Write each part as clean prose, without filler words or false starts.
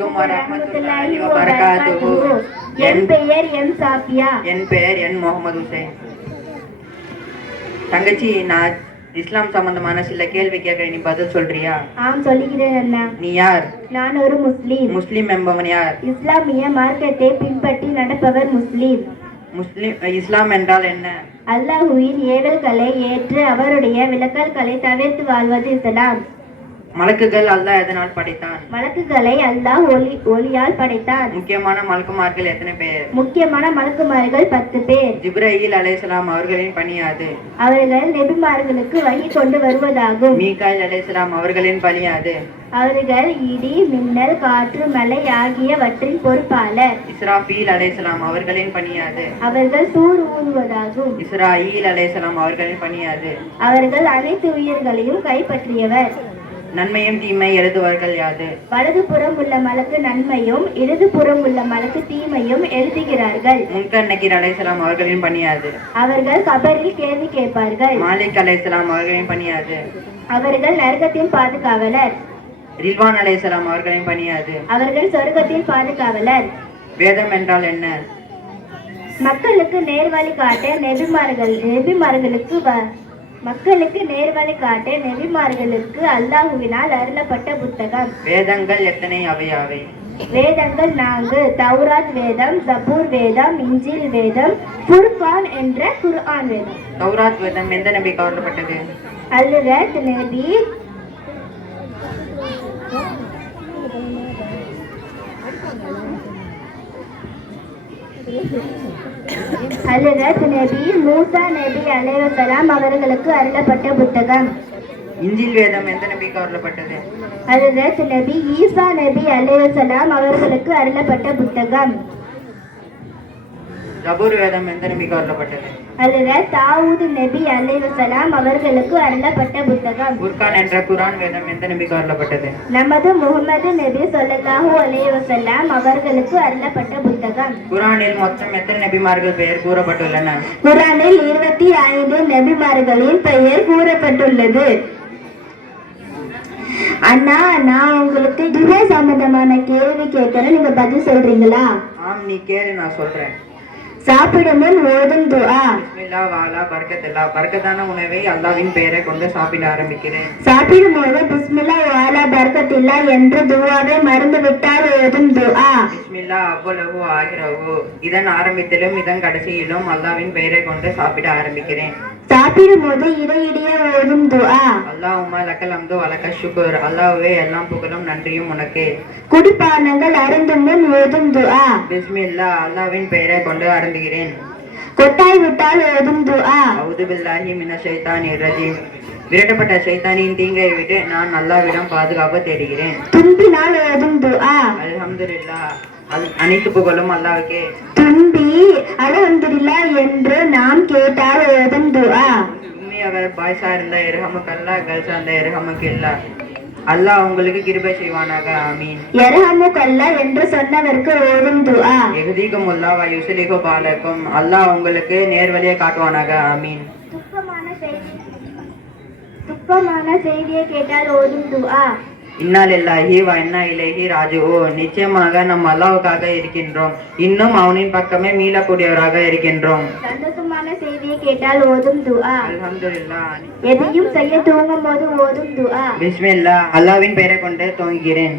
வரஹ்மத்துல்லாஹி வபரகாத்துஹு. என் பெயர் என் சாஃபியா. என் பெயர் என் முகமது ஹுசைன். தங்கச்சி, நான் இஸ்லாம் சம்பந்தமான சில கேள்வி கேட்கிறேன், நீ பதில் சொல்றியா? ஆம், சொல்லுகிறேன் அண்ணா. நீ யார்? நான் ஒரு முஸ்லீம். முஸ்லீம் என்பவன் யார்? இஸ்லாமிய மார்க்கத்தை பின்பற்றி நடப்பவர் முஸ்லீம். இஸ்லாம் என்றால் என்ன? அல்லாஹுவின் ஏவல்களை ஏற்று அவருடைய விலக்கல்களை தவிர்த்து வாழ்வது இஸ்லாம். மலக்குகள் அல்லாஹ் எதனால் படைத்தான்? மலக்குகளை அல்லாஹ் ஒளியால் படைத்தான். முக்கியமான மலக்குமார்கள் எத்தனை பேர்? முக்கியமான மலக்குமார்கள் 10 பேர். ஜிப்ரீல் அலைஹிஸ்ஸலாம் அவர்களின் பணி யாது? அவர்கள் நபிமார்களுக்கு வஹி கொண்டு வருவதாகும். மீகாயில் அலைஹிஸ்ஸலாம் அவர்களின் பணி யாது? அவர்கள் இடி, மின்னல், காற்று, மழை ஆகியவற்றின் பொறுப்பாளர். இஸ்ராஃபீல் அலைஹிஸ்ஸலாம் அவர்களின் பணி யாது? அவர்கள் சூர் ஊதுவதாகும். இஸ்ராயில் அலைஹிஸ்ஸலாம் அவர்களின் பணி யாது? அவர்கள் அனைத்து உயிர்களையும் கைப்பற்றியவர். நன்மையும் தீமை எழுதுவர்கள் யாது? வலதுபுறம் உள்ள மலக்கு நன்மையும் இடதுபுறம் உள்ள மலக்கு தீமையும் எழுதுகிறார்கள். முன்கர் நக்கீர் அலைஹிஸ்ஸலாம் அவர்களின் பணி யாது? அவர்கள் கபரில் கேள்வி கேட்பார்கள். மாலிக் அலைஹிஸ்ஸலாம் அவர்களின் பணி யாது? அவர்கள் நரகத்தின் பாதுகாவலர். ரில்வான் அலைஹிஸ்ஸலாம் அவர்களின் பணி யாது? அவர்கள் சொர்க்கத்தின் பாதுகாவலர். வேதம் என்றால் என்ன? மக்களுக்கு நேர்வழி காட்ட நெபிமார்களுக்கு அல்லாஹுவினால் அருளப்பட்ட புத்தகம். வேதங்கள் எத்தனை? அவை வேதங்கள் 4: தௌராத் வேதம், ஜபூர் வேதம், இஞ்சில் வேதம், ஃபுர்கான் என்ற குர்ஆன் வேதம். தௌராத் வேதம் எந்த நபிக்கு அருளப்பட்டது? ஹஜ்ரத் நபி மூசா நபி அலைஹிஸ்ஸலாம் அவர்களுக்கு அருளப்பட்ட புத்தகம். இஞ்சில் வேதம் எந்த நபிக்கு அருளப்பட்டது? ஹஜ்ரத் நபி ஈசா நபி அலைஹிஸ்ஸலாம் அவர்களுக்கு அருளப்பட்ட புத்தகம். ஜபூர் வேதம் எந்த நபிக்கு அருளப்பட்டது? ஹஜ்ரத் தாவூத் நபி அலைஹிஸ்ஸலாம் அவர்களுக்கு அருளப்பட்ட புத்தகம். ஃபுர்கான் என்ற குர்ஆன் வேதம் எந்த நபிக்கு அருளப்பட்டது? நமது முஹம்மது நபி ஸல்லல்லாஹு அலைஹி வஸல்லம் அவர்களுக்கு அருளப்பட்ட புத்தகம். குர்ஆனில் மொத்தம் எத்தனை நபிமார்கள் பெயர் கூறப்பட்டுள்ளன? குர்ஆனில் 25 நபிமார்களின் பெயர் கூறப்பட்டுள்ளது. அண்ணா, நான் உங்களுக்கு துஆ சம்பந்தமான கேள்வி கேட்கிறேன், நீங்க பதில் சொல்றீங்களா? ஆம், நீ கேளு, நான் சொல்றேன். சாப்பிடும் முன் ஓதும் துஆ. பிஸ்மில்லாஹ் வஅலா பரக்கத்துல்லாஹ். பரக்கத்தான உணவை அல்லாஹ்வின் பெயரை கொண்டு சாப்பிட ஆரம்பிக்கிறேன். சாப்பிடும் போது பிஸ்மில்லாஹ் வஅலா பரக்கத்துல்லாஹ் என்ற துஆவை மறந்துவிட்டால் ஓதும் துஆ. பிஸ்மில்லாஹ் அவ்வளவு ஆகிரவு. இதன் ஆரம்பத்திலும் இதன் கடைசியிலும் அல்லாஹ்வின் பெயரை கொண்டு சாப்பிட ஆரம்பிக்கிறேன். சாப்பிடும் போது இடையிடையே ஓதும் துஆ. அல்லாஹும்ம லக்கல் ஹம்து வ லக்க ஷுக்ர். அல்லாஹ்வே, எல்லாம் புகழும் நன்றியும் உனக்கே. குடிபானங்கள் அருந்தும் முன் ஓதும் துஆ. பிஸ்மில்லாஹ் அல்லாஹ்வின் பெயரை கொண்டு அருந்துகிறேன். கொட்டாய் விட்டால் ஓதும் துஆ. அஊது பில்லாஹி மினஷ் ஷைத்தானிர் ரஜீம். விரட்டப்பட்ட ஷைத்தானின் தீங்கை விட்டு நான் அல்லாஹ்விடம் பாதுகாப்பு தேடுகிறேன். தும்பினால் ஓதும் துஆ. அல்ஹம்துலில்லாஹ். அனைத்து புகழும் அல்லாஹ்வுக்கே. தும்பி அல்ஹம்துலில்லாஹ் என்று நாம் கேட்டால் ஓதும் துஆ. உண்மையாக பாய்ஸா இருந்தா இரஹமக்கல்லா, கல்சா இருந்தா இரஹமக்கில்லா. அல்லாஹ் உங்களுக்கு கிருபை செய்வானாக. ஆமீன். யர்ஹமுக்கல்லா என்று சொன்னவருக்கு ஓதும் துஆ. யஹ்தீகுமுல்லாஹ் வ யுஸ்லிஹு பாலக்கும். அல்லாஹ் உங்களுக்கு நேர்வழியை காட்டுவானாக. ஆமீன். துக்கமான செய்தியை கேட்டால் ஓதும் துஆ. இன்னா லில்லாஹி வ இன்னா இலைஹி ராஜிஊன். நிச்சயமாக நாம் அல்லாஹ்வுக்காக இருக்கின்றோம், இன்னும் அவனின் பக்கமே மீளக்கூடியவராக இருக்கின்றோம். சந்தோஷமான செய்தியை கேட்டால் ஓதும் துஆ. அல்ஹம்துலில்லாஹ். எதையும் செய்ய தூங்கும் போது ஓதும் துஆ. பிஸ்மில்லாஹ் அல்லாஹ்வின் பெயரை கொண்டு துவங்குகிறேன்.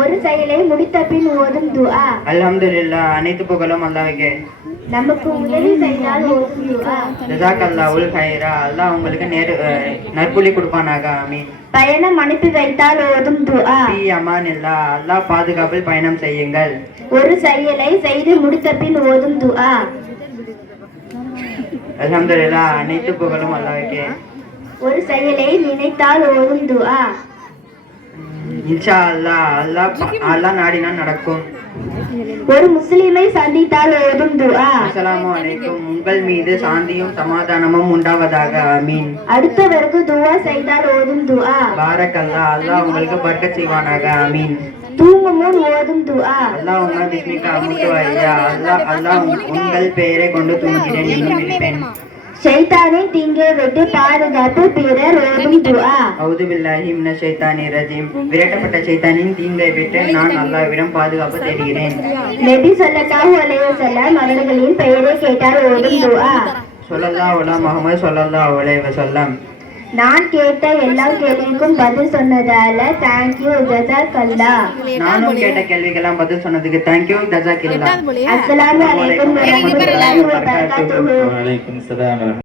ஒரு செயலை முடித்த பின் ஓதும் துஆ. அல்ஹம்துலில்லாஹ். அனைத்து புகழும் அல்லாஹ்வுக்கே. நமக்கு உதவி செய்தால் ஓதும் துஆ. ஜஸாக்கல்லாஹுல் கைரா. அல்லாஹ் உங்களுக்கு நற்கூலி கொடுப்பானாக. ஆமீன். பயணம் அனுப்பி வைத்தால் ஓதும் துஆ. ஃபீ அமானில்லாஹ். அல்லாஹ் பாதுகாப்பில் பயணம் செய்யுங்கள். ஒரு செயலை செய்து முடித்த பின் ஓதும் துஆ. அல்ஹம்துலில்லாஹ். அனைத்து புகழும் அல்லாஹ்வுக்கே. ஒரு செயலை நினைத்தால் ஓதும் துஆ. இன்ஷா அல்லாஹ் அல்லாஹ் நாடினால் நடக்கும். ஒரு முஸ்லிமை சந்தித்தால் ஓதும் துஆ. அஸ்ஸலாமு அலைக்கும். உங்கள் மீது சாந்தியும் சமாதானமும் உண்டாவதாக. ஆமீன். அடுத்தவருக்கு துஆ செய்தால் ஓதும் துஆ. பாரக்கல்லாஹ். அல்லாஹ் உங்களுக்கு பரக்கத் செய்வானாக. ஆமீன். தூங்கும் முன் ஓதும் துஆ. அல்லாஹும்ம பிஸ்மிக அமுது வஹ்யா. அல்லாஹ் உங்கள் பெயரை கொண்டு தூங்குகிறேன், இன்னும் இருப்பேன். ஷைத்தானின் தீங்கை விட்டு பாதுகாப்பு பிறர் ஓதும் துஆ. அவுது பில்லாஹி மினஷ் ஷைத்தானிர் ரஜீம். விரட்டப்பட்ட ஷைத்தானின் தீங்கை விட்டு நான் அல்லாஹ்விடம் பாதுகாப்பு தேடுகிறேன். நபி ஸல்லல்லாஹு அலைஹி வஸல்லம் அவர்களின் பெயரை கேட்டால் ஓதும் துஆ. ஸல்லல்லாஹு அலா முஹம்மது ஸல்லல்லாஹு அலைஹி வஸல்லம். நான் கேட்ட எல்லா கேள்விக்கும் பதில் சொன்னதால தேங்க்யூ ஜஸாக்கல்லா. நானும் கேட்ட கேள்விக்கெல்லாம் பதில் சொன்னதுக்கு தேங்க்யூ ஜஸாக்கில்லா. அஸ்ஸலாமு அலைக்கும் வரஹ்மத்துல்லாஹி வபரகாத்துஹு. வலைக்கும் சலாம்.